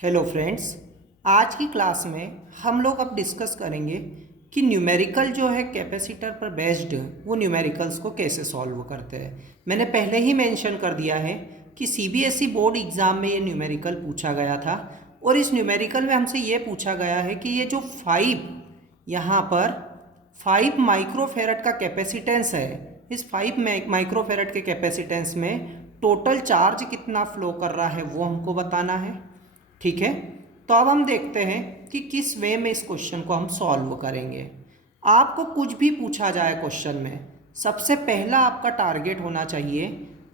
Hello friends, आज की class में हम लोग अब डिस्कस करेंगे कि न्यूमेरिकल जो है कैपेसिटर पर बेस्ड वो न्यूमेरिकल्स को कैसे सॉल्व करते हैं। मैंने पहले ही मेंशन कर दिया है कि सीबीएसई बोर्ड एग्ज़ाम में ये न्यूमेरिकल पूछा गया था और इस न्यूमेरिकल में हमसे ये पूछा गया है कि ये जो यहाँ पर 5 माइक्रोफेरेड का कैपेसिटेंस है, इस 5 माइक्रोफेरेड के कैपेसिटेंस में टोटल चार्ज कितना फ्लो कर रहा है वो हमको बताना है। ठीक है, तो अब हम देखते हैं कि किस वे में इस क्वेश्चन को हम सॉल्व करेंगे। आपको कुछ भी पूछा जाए क्वेश्चन में, सबसे पहला आपका टारगेट होना चाहिए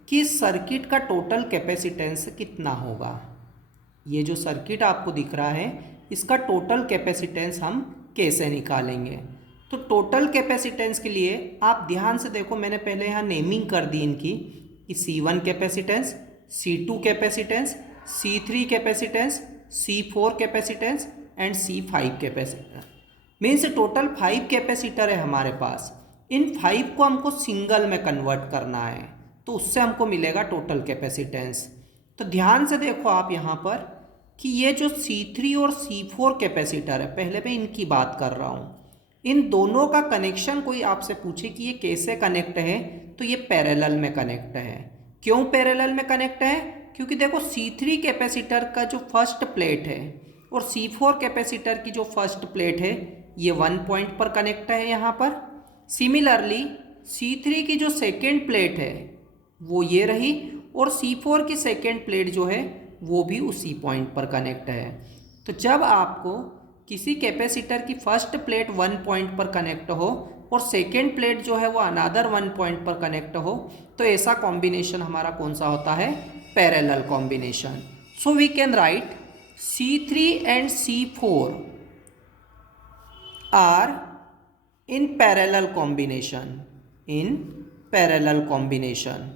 कि सर्किट का टोटल कैपेसिटेंस कितना होगा। ये जो सर्किट आपको दिख रहा है इसका टोटल कैपेसिटेंस हम कैसे निकालेंगे। तो टोटल कैपेसिटेंस के लिए आप ध्यान से देखो, मैंने पहले यहाँ नेमिंग कर दी इनकी कि C1 capacitance, C2 capacitance, C3 capacitance, C4 capacitance and C5 capacitor. Means total 5 capacitor है हमारे पास। इन 5 को हमको सिंगल में कन्वर्ट करना है, तो उससे हमको मिलेगा टोटल कैपेसिटेंस। तो ध्यान से देखो आप यहाँ पर कि ये जो C3 और C4 कैपेसिटर है, पहले मैं इनकी बात कर रहा हूँ, इन दोनों का कनेक्शन कोई आपसे पूछे कि ये कैसे कनेक्ट है, तो ये पैरेलल में कनेक्ट है। क्यों पैरेलल में कनेक्ट है? क्योंकि देखो C3 कैपेसिटर का जो फर्स्ट प्लेट है और C4 कैपेसिटर की जो फर्स्ट प्लेट है ये 1 पॉइंट पर कनेक्ट है यहाँ पर। सिमिलरली C3 की जो सेकेंड प्लेट है वो ये रही और C4 की सेकेंड प्लेट जो है वो भी उसी पॉइंट पर कनेक्ट है। तो जब आपको किसी कैपेसिटर की फर्स्ट प्लेट 1 पॉइंट पर कनेक्ट हो और सेकेंड प्लेट जो है वो अनदर 1 पॉइंट पर कनेक्ट हो, तो ऐसा कॉम्बिनेशन हमारा कौन सा होता है? Parallel combination. So we can write C3 and C4 are in parallel combination, in parallel combination.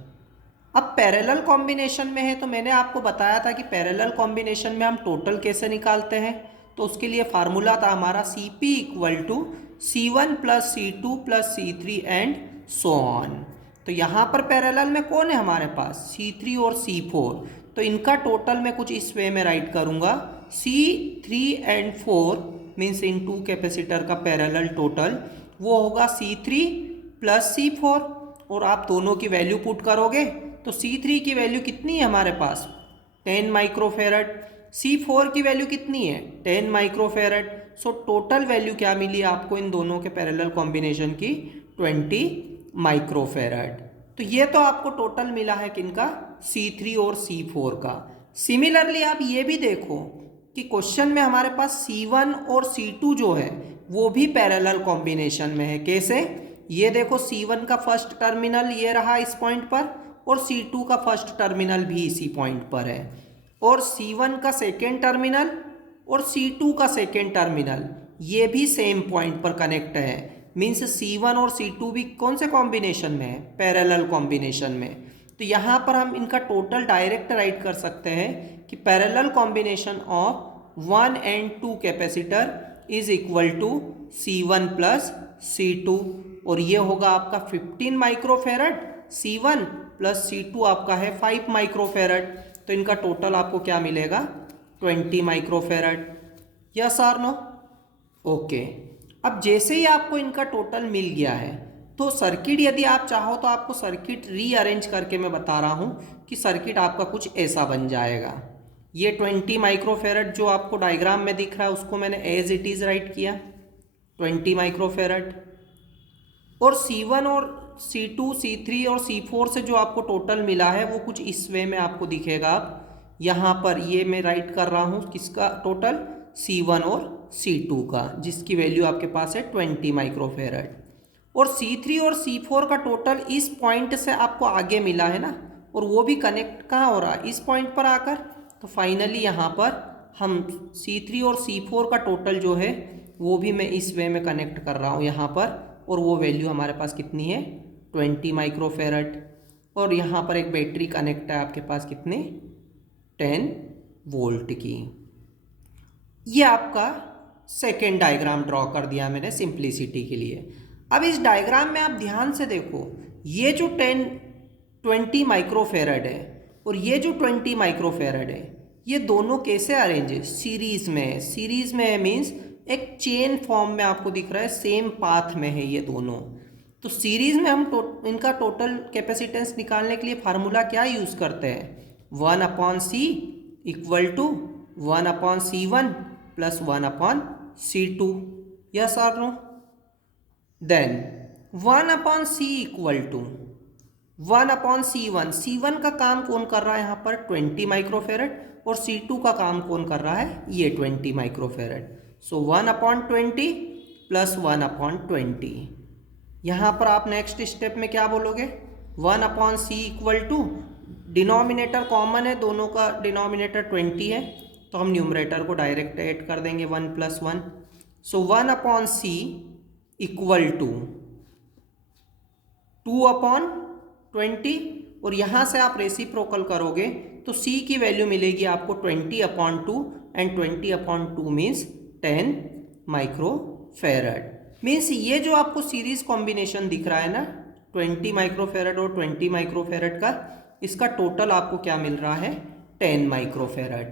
अब पैरेलल कॉम्बिनेशन में है तो मैंने आपको बताया था कि पैरेलल कॉम्बिनेशन में हम टोटल कैसे निकालते हैं। तो उसके लिए फार्मूला था हमारा CP equal to C1 plus C2 plus C3 and so on. तो यहाँ पर पैरेलल में कौन है हमारे पास? C3 और C4। तो इनका टोटल मैं कुछ इस वे में राइट करूँगा, C3 and 4 means in two capacitor का पैरेलल टोटल वो होगा C3 प्लस C4। और आप दोनों की वैल्यू पुट करोगे तो C3 की वैल्यू कितनी है हमारे पास? 10 माइक्रोफेरेड। C4 की वैल्यू कितनी है? 10 माइक्रोफेरेड। सो टोटल वैल्यू क्या मिली आपको इन दोनों के पैरेलल कॉम्बिनेशन की? 20 माइक्रोफेरेड। तो ये तो आपको टोटल मिला है किनका? C3 और C4 का। सिमिलरली आप ये भी देखो कि क्वेश्चन में हमारे पास C1 और C2 जो है वो भी पैरेलल कॉम्बिनेशन में है। कैसे? ये देखो, C1 का फर्स्ट टर्मिनल ये रहा इस पॉइंट पर और C2 का फर्स्ट टर्मिनल भी इसी पॉइंट पर है, और C1 का सेकेंड टर्मिनल और C2 का सेकेंड टर्मिनल ये भी सेम पॉइंट पर कनेक्ट है। मीन्स C1 और C2 भी कौन से कॉम्बिनेशन में है? पैरेलल कॉम्बिनेशन में। तो यहाँ पर हम इनका टोटल डायरेक्ट राइट कर सकते हैं कि parallel combination of 1 and 2 capacitor is equal to C1 plus C2, और ये होगा आपका 15 माइक्रोफेरेड C1 प्लस C2 आपका है 5 माइक्रोफेरेड। तो इनका टोटल आपको क्या मिलेगा? 20 माइक्रोफेरेड। यस और नो? ओके। अब जैसे ही आपको इनका टोटल मिल गया है तो सर्किट, यदि आप चाहो तो आपको सर्किट रीअरेंज करके मैं बता रहा हूँ कि सर्किट आपका कुछ ऐसा बन जाएगा। ये 20 माइक्रोफेरेड जो आपको डायग्राम में दिख रहा है उसको मैंने एज इट इज़ राइट किया, 20 माइक्रोफेरेड। और C1 और C2, C3 और C4 से जो आपको टोटल मिला है वो कुछ इस वे में आपको दिखेगा। आप यहाँ पर ये मैं राइट कर रहा हूँ किसका टोटल? C1 और C2 का, जिसकी वैल्यू आपके पास है 20 माइक्रोफेरेड। और C3 और C4 का टोटल इस पॉइंट से आपको आगे मिला है ना, और वो भी कनेक्ट कहाँ हो रहा है? इस पॉइंट पर आकर। तो फाइनली यहाँ पर हम C3 और C4 का टोटल जो है वो भी मैं इस वे में कनेक्ट कर रहा हूँ यहाँ पर, और वो वैल्यू हमारे पास कितनी है? 20 माइक्रोफेरेड। और यहाँ पर एक बैटरी कनेक्ट है आपके पास, कितने? 10 वोल्ट की। ये आपका सेकेंड डायग्राम ड्रॉ कर दिया मैंने सिंप्लिसिटी के लिए। अब इस डायग्राम में आप ध्यान से देखो, ये जो 20 माइक्रोफेरेड है और ये जो 20 माइक्रोफेरेड है ये दोनों कैसे अरेंज है, सीरीज में है। सीरीज में है मीन्स एक चेन फॉर्म में आपको दिख रहा है, सेम पाथ में है ये दोनों। तो सीरीज में हम इनका टोटल कैपेसिटेंस निकालने के लिए फार्मूला क्या यूज करते हैं, 1/c equal to 1/c1 plus 1/c2। Yes और no? Then 1/c equal to 1/c1। c1 का काम कौन कर रहा है यहाँ पर, 20 माइक्रोफेरेड, और c2 का काम कौन कर रहा है, ये 20 माइक्रोफेरेड। सो 1/20 प्लस 1/20। यहाँ पर आप नेक्स्ट स्टेप में क्या बोलोगे, 1/c equal to, denominator common है, दोनों का डिनोमिनेटर 20 है, तो हम न्यूमरेटर को डायरेक्ट ऐड कर देंगे 1 + 1। सो 1/c इक्वल टू 2/20, और यहाँ से आप रेसिप्रोकल करोगे तो c की वैल्यू मिलेगी आपको 20/2, एंड 20/2 मीन्स 10 माइक्रोफेरेड। मीन्स ये जो आपको सीरीज कॉम्बिनेशन दिख रहा है ना, 20 माइक्रोफेरेड और 20 माइक्रोफेरेड का, इसका टोटल आपको क्या मिल रहा है, 10 माइक्रोफेरेड।